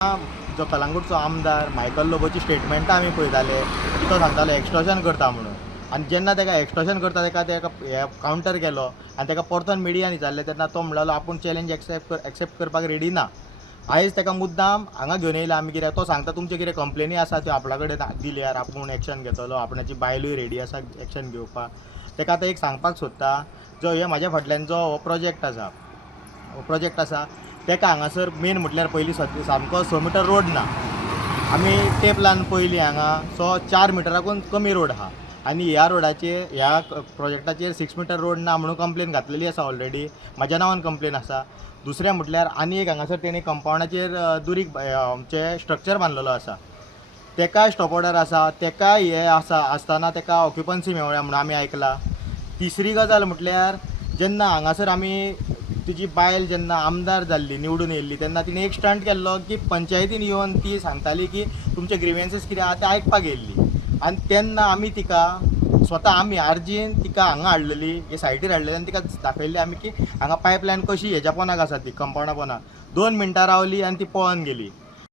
जो कलंगूटचो आमदार मायकल लोबोची स्टेटमेंटां आमी पळयताले, तो सांगतालो एक्सटॉर्शन करता म्हणून. आनी जेन्ना ताका एक्सटॉर्शन करता ताका हे कावंटर केलो आनी ताका परतून मिडियान विचारलें तेन्ना तो म्हणलो आपूण चॅलेंज एक्सेप्ट करपाक रेडी ना. आयज ताका मुद्दाम हांगा घेवन येयला आमी, कित्याक तो सांगता तुमचे कितें कंप्लेनी आसा त्यो आपणा कडेन दिल्यार आपूण एक्शन घेतलो, आपणाची बायलूय रेडी आसा एक्शन घेवपाक. ताका आतां एक सांगपाक सोदता, जो हे म्हाज्या फाटल्यान जो हो प्रोजेक्ट आसा ताका हांगासर मेन म्हटल्यार पयलीं सामको 6 मिटर रोड ना. आमी टेप लावन पयलीं हांगा 4 मिटराकून कमी रोड आहा आनी ह्या रोडाचेर ह्या प्रोजेक्टाचेर 6 मिटर रोड ना म्हणून कंप्लेन घातलेली आसा ऑलरेडी. म्हाज्या नांवान कंप्लेन आसा. दुसरें म्हटल्यार आनी एक हांगासर तेणी कंपाउंडाचेर दुरीग आमचे स्ट्रक्चर बांदलेलो आसा, ताकाय स्टॉप ऑर्डर आसा, ताकाय हे आसतना ताका ऑक्युपन्सी मेवळ्या म्हणून आमी आयकलां. तिसरी गजाल म्हटल्यार जेन्ना हांगासर आमी तुजी बायल जेन्ना आमदार जाल्ली निवडून येयल्ली तेन्ना तिणें एक स्टंट केल्लो की पंचायतीन येवन ती सांगताली की तुमचे ग्रिवेन्सीस कितें आहा ते आयकपाक येयल्ली. आनी तेन्ना आमी तिका स्वता आमी आर्जीन तिका हांगा हाडलेली, हे सायटीर हाडलेली आनी तिका दाखयल्ली आमी की हांगा पायपलायन कशी हेज्या पोंदाक आसा ती कंपाउंडा पोंदाक. 2 मिनटां रावली आनी ती पळोवन गेली.